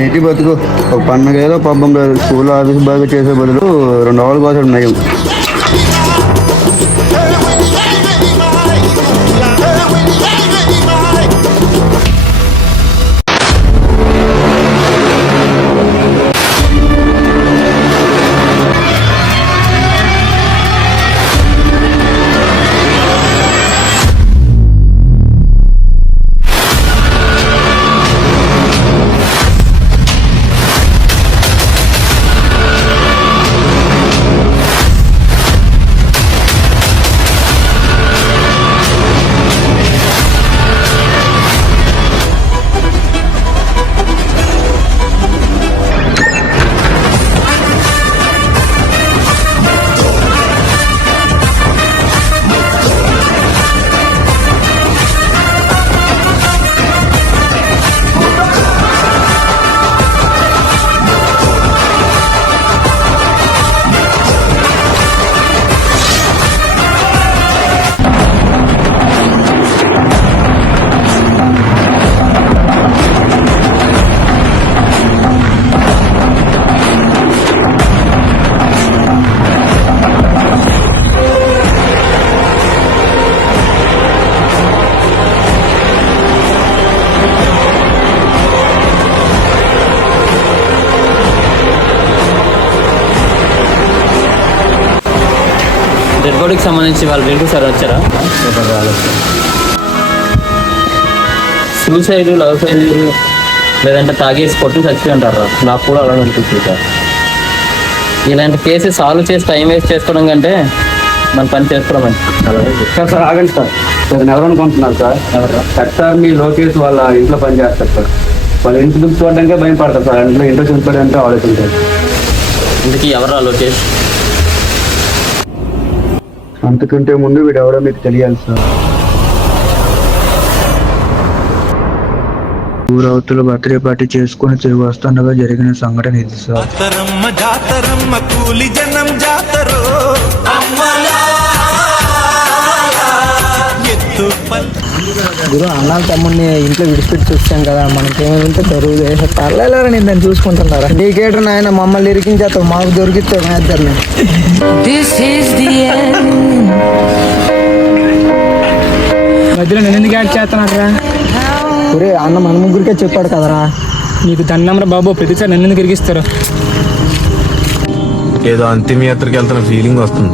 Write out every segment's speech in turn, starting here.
ఏంటి బతుకు, ఒక పండుగ ఏదో పబ్బం లేదు, స్కూల్ ఆఫీస్ బాగా చేసే బదులు 2 అవర్లు కోసం నయం. డెడ్ బాడీకి సంబంధించి వాళ్ళు రిలేటివ్స్ సార్ వచ్చారా? సూసైడ్, లవ్ ఫెయిల్యూర్ లేదంటే తాగేసి కొట్టి చచ్చిపోయి ఉంటారు. నాకు కూడా అలా అనిపిస్తుంది సార్. ఇలాంటి కేసెస్ సాల్వ్ చేసి టైం వేస్ట్ చేసుకోవడం కంటే మన పని చేసుకోవడం సార్ ఆగండి సార్. సార్ ఎవరు అనుకుంటున్నారు సార్? సార్ మీ లోకేష్ వాళ్ళ ఇంట్లో పని చేస్తారు సార్. వాళ్ళ ఇంటి చూసుకోవడానికే భయపడతారు సార్. ఇంట్లో చూసుకోవడానికి ఆలోచించారు. ఇందుకు ఎవరా లోకేష్? అంతకంటే ముందు వీడు ఎవడో మీకు తెలియాలి సార్. ఊరవతుల బర్త్డే పార్టీ చేసుకుని తిరిగి వస్తుండగా జరిగిన సంఘటన ఇది సార్. గురు అన్నాళ్ళ తమ్ముడిని ఇంట్లో విడిచిపెట్టి చూస్తాం కదా, మనకేమంటే దొరుకుతుంది. పర్లేదురా, నేను దాన్ని చూసుకుంటున్నారా. నీకేటర్ నాయన మమ్మల్ని ఇరికించేస్తావు, మాకు దొరికితే మా ఇద్దరిని. మధ్యలో నేను ఎందుకు యాడ్ చేస్తున్నారా? ఒరే అన్న మన ముగ్గురికే చెప్పాడు కదరా. నీకు దండంరా బాబు, ప్రతిసారి నన్ను ఎందుకు ఇరిగిస్తారు? ఏదో అంతిమయాత్రకి వెళ్తున్న ఫీలింగ్ వస్తుంది.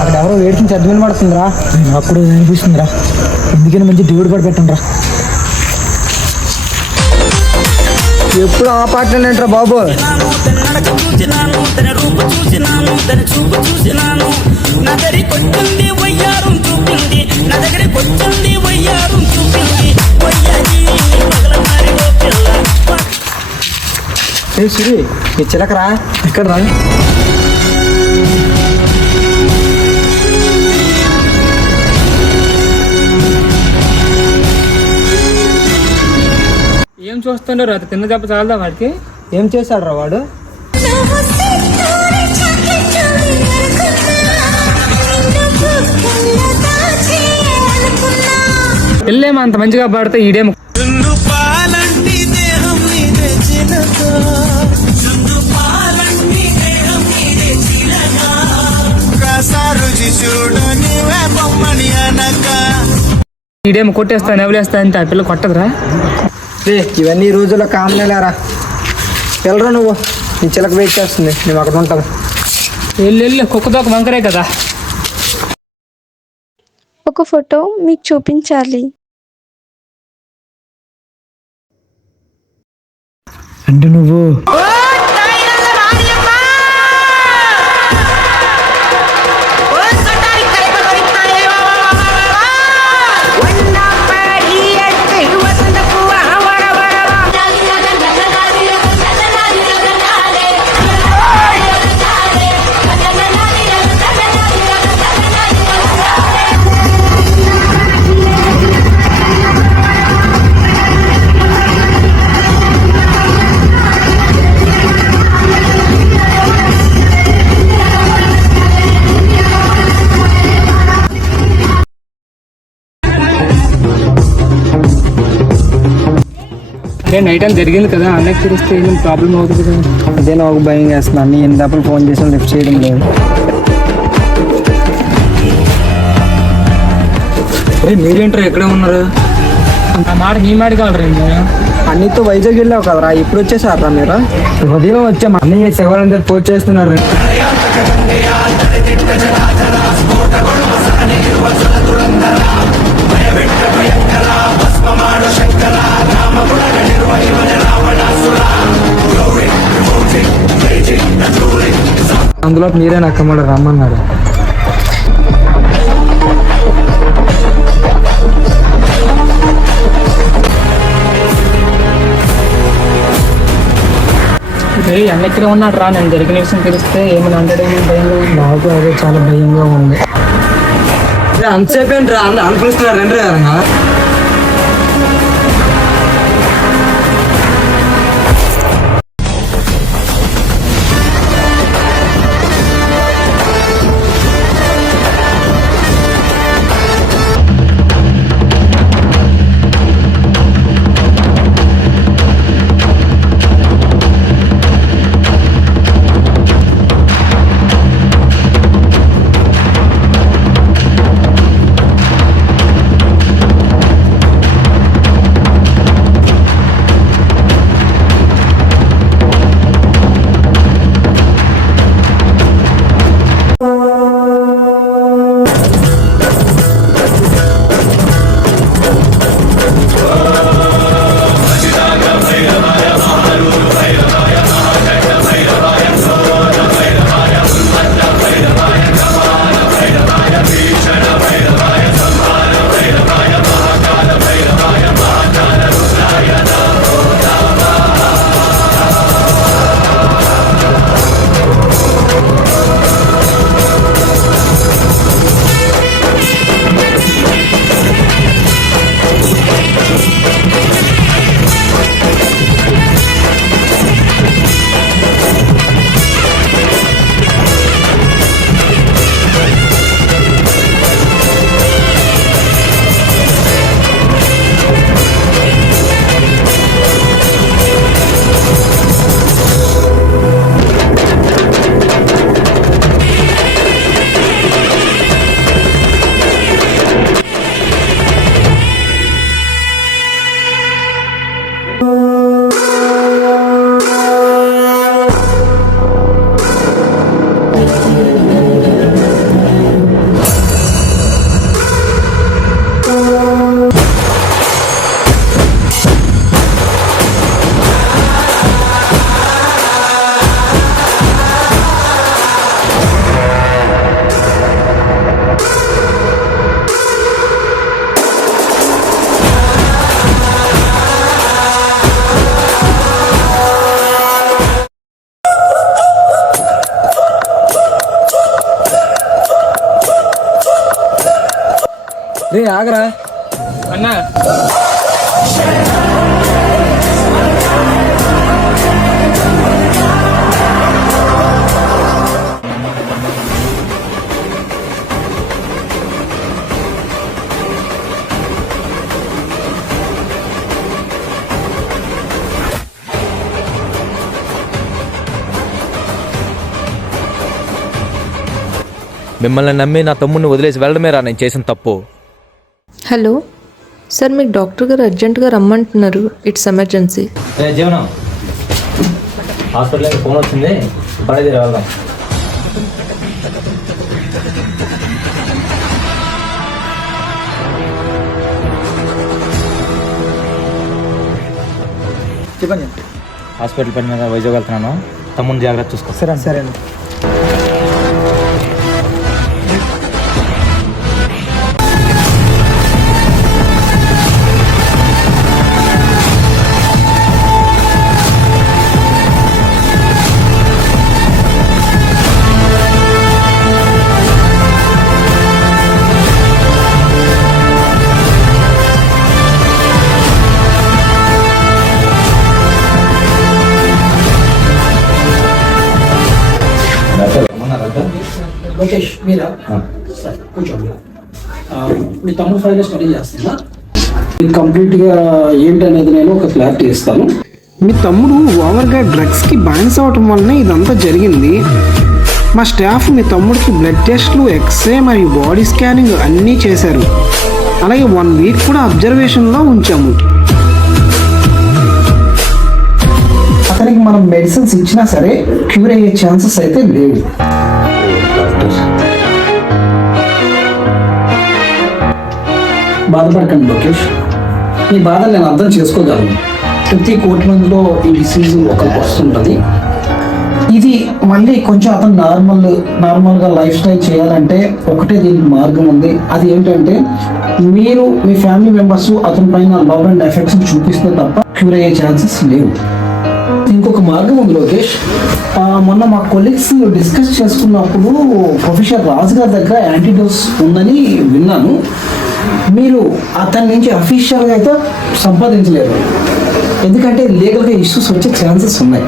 అక్కడ ఎవరో ఏడ్చించి అర్థం పడుతుందిరా. నాకు కూడా అనిపిస్తుందిరా. ఎందుకని మంచి దేవుడు కూడా పెట్టండిరా. ఎప్పుడు ఆ పాటలు ఏంట్రా బాబు? ఏ సిరి, ఈ చిలకరా ఇక్కడ రా. ఏం చూస్తుండ్రు? అది తిన్న దెబ్బ చాలదా వాడికి? ఏం చేశాడు రా వాడు? పెళ్ళేమో అంత మంచిగా పాడితే ఈడేమో ఈడేమో కొట్టేస్తా నవ్వులేస్తా అంటే ఆ పిల్ల కొట్టదురా. ఇవన్నీ ఈ రోజుల్లో కామనేలేరా. వెళ్ళరా నువ్వు, నీ చిలక వెయిట్ చేస్తుంది, మేము అక్కడ ఉంటాం. వెళ్ళి కుక్కదోక వంకరే కదా. ఒక ఫోటో మీకు చూపించాలి. అంటే నువ్వు నైట్ అని జరిగింది కదా, అన్నకి తెలిస్తే ఏం ప్రాబ్లం అవుతుంది కదా. అదే నాకు భయం వేస్తుంది. అన్ని ఎన్ని దప్పులు ఫోన్ చేసి లిఫ్ట్ చేయడం లేదు. మీరేంటారు ఎక్కడే ఉన్నారు? ఆ మాట మీ మాట కావాలండి. అన్నితో వైజాగ్ వెళ్ళావు కదరా, ఇప్పుడు వచ్చేసారా మీరు? ఉదయం వచ్చాము. అన్ని శివాలందరూ పోస్ట్ చేస్తున్నారు. అందులో మీరే నక్కమ్మడు రమ్మన్నారు. అన్న ఇక్కడ ఉన్నాడు రా, నేను జరిగిన విషయం తెలిస్తే ఏమైనా అంటాడేమో భయంగా ఉంది. నాకు అదే చాలా భయంగా ఉంది. అంతసేపు ఏంటి రా అనుకుస్తున్నారు రండి రా. రే ఆగరా అన్నా. మిమ్మల్ని నమ్మి నా తమ్ముడిని వదిలేసి వెళ్ళడమే రా నేను చేసిన తప్పు. హలో సార్, మీకు డాక్టర్ గారు అర్జెంటుగా రమ్మంటున్నారు. It's emergency. జీవనం హాస్పిటల్కి ఫోన్ వచ్చింది, పడేది వెళ్దాం. చెప్పండి. హాస్పిటల్ పని మీద వైజాగ్ వెళ్తున్నాను, తమ్ముడిని జాగ్రత్త చూసుకో. సరే. లోకేష్ మీరా? సరే కూర్చోండి. మీ తమ్ముడు ఫైల్ స్టడీ చేస్తున్నా. కంప్లీట్గా ఏంటనేది నేను ఒక క్లారిటీ ఇస్తాను. మీ తమ్ముడు ఓవర్గా డ్రగ్స్కి బానిస అవటం వల్లనే ఇదంతా జరిగింది. మా స్టాఫ్ మీ తమ్ముడికి బ్లడ్ టెస్ట్లు, ఎక్స్రే మరియు బాడీ స్కానింగ్ అన్నీ చేశారు. అలాగే 1 వీక్ కూడా అబ్జర్వేషన్లో ఉంచాము. అతనికి మనం మెడిసిన్స్ ఇచ్చినా సరే క్యూర్ అయ్యే ఛాన్సెస్ అయితే లేవు. బాధపడకండి లోకేష్, ఈ బాధ నేను అర్థం చేసుకోగలను. ప్రతి 1 కోటి మందిలో ఈ డిసీజ్ ఒకరికి వస్తుంటుంది. ఇది మళ్ళీ కొంచెం అతను నార్మల్గా లైఫ్ స్టైల్ చేయాలంటే ఒకటే దీనికి మార్గం ఉంది. అది ఏంటంటే మీరు మీ ఫ్యామిలీ మెంబర్స్ అతని పైన లవ్ అండ్ ఎఫెక్షన్ చూపిస్తే తప్ప క్యూర్ అయ్యే ఛాన్సెస్ లేవు. ఇంకొక మార్గం ఉంది లోకేష్. మొన్న మా కొలీగ్స్ డిస్కస్ చేసుకున్నప్పుడు ప్రొఫెసర్ రాజు గారి దగ్గర యాంటీడోస్ ఉందని విన్నాను. మీరు అతని నుంచి అఫీషియల్గా అయితే సంపాదించలేరు, ఎందుకంటే లీగల్గా ఇష్యూస్ వచ్చే ఛాన్సెస్ ఉన్నాయి.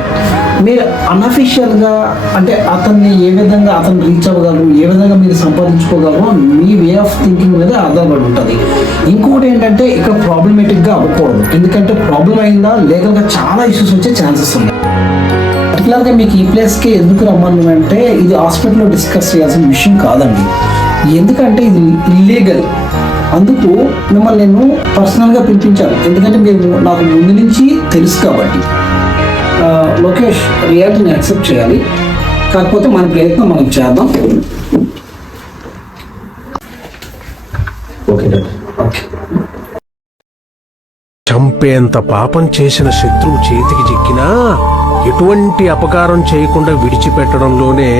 మీరు అన్అఫీషియల్గా అంటే అతన్ని ఏ విధంగా అతను రీచ్ అవ్వగలరు, ఏ విధంగా మీరు సంపాదించుకోగలరు మీ వే ఆఫ్ థింకింగ్ మీద ఆధారపడి ఉంటుంది. ఇంకొకటి ఏంటంటే ఇక్కడ ప్రాబ్లమేటిక్గా అవ్వకూడదు, ఎందుకంటే ప్రాబ్లం అయిందా లీగల్గా చాలా ఇష్యూస్ వచ్చే ఛాన్సెస్ ఉన్నాయి. పర్టికులర్గా మీకు ఈ ప్లేస్కి ఎందుకు రమ్మను అంటే ఇది హాస్పిటల్లో డిస్కస్ చేయాల్సిన విషయం కాదండి, ఎందుకంటే ఇది ఇల్లీగల్. అందుకు మిమ్మల్ని నేను పర్సనల్గా పిలిపించాను, ఎందుకంటే మీరు నాకు ముందు నుంచి తెలుసు కాబట్టి. లోకేష్, రియాలిటీని యాక్సెప్ట్ చేయాలి, కాకపోతే మన ప్రయత్నం మనం చేద్దాం. చంపేంత పాపం చేసిన శత్రువు చేతికి చిక్కినా ఎటువంటి అపకారం చేయకుండా విడిచిపెట్టడంలోనే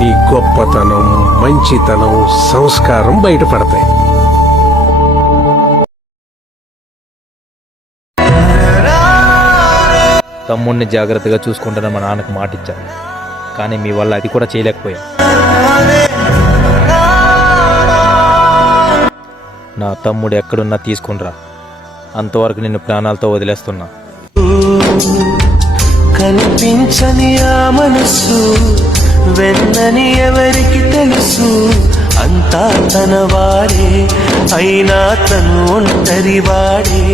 నీ గొప్పతనం, మంచితనం, సంస్కారం బయటపడతాయి. తమ్ముడిని జాగ్రత్తగా చూసుకుంటానని మా నాన్నకు మాట ఇచ్చాను, కానీ మీ వల్ల అది కూడా చేయలేకపోయా. నా తమ్ముడు ఎక్కడున్నా తీసుకునిరా, అంతవరకు నిన్ను ప్రాణాలతో వదిలేస్తున్నా. కనిపించని ఆ మనసు వెన్నని ఎవరికి తెలుసు, అంతా తన వాడే అయినా తను ఒంటరి వాడే.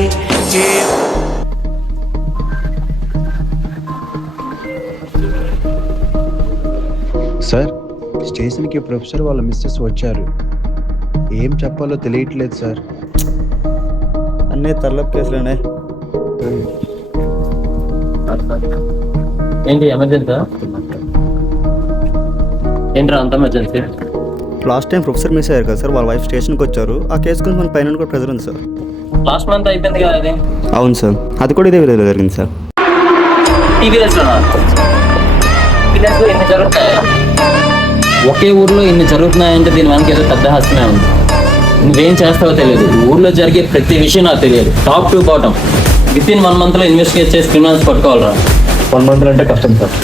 సార్, స్టేషన్కి ప్రొఫెసర్ వాళ్ళ మిస్సెస్ వచ్చారు. ఏం చెప్పాలో తెలియట్లేదు సార్. అన్నీ తలపు కేసులోనే. ఏంటి ఎమర్జెన్సీ? ఏంట్రా అంత emergency? Last time professor miss అయ్యారు కదా సార్, వాళ్ళ వైఫ్ స్టేషన్కి వచ్చారు. ఆ కేసు గురించి మన పైన కూడా ప్రెజర్ ఉంది సార్. లాస్ట్ మంత్ అయిపోయింది కదా అది? అవును సార్, అది కూడా ఇదే విధంగా జరిగింది సార్. ఈ విలేజ్లోనా? విలేజ్లో ఇన్ని జరుగుతాయా? ఒకే ఊర్లో ఇన్ని జరుగుతున్నాయంటే దీని వెనక ఏదో పెద్ద హస్తమే ఉంది. నువ్వేం చేస్తావో తెలియదు, ఊర్లో జరిగే ప్రతి విషయం నాకు తెలియదు, టాప్ టు బాటమ్. వితిన్ 1 monthలో ఇన్వెస్టిగేట్ చేసి క్రిమినల్స్ పట్టుకోవాలరా. 1 month అంటే కష్టం సార్.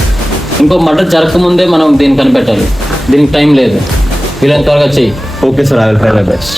ఇంకో మర్డర్ జరగకముందే మనం దీన్ని కనిపెట్టాలి, దీనికి టైం లేదు, వీళ్ళని త్వరగా చెయ్యి. Okay sir, I will try my best.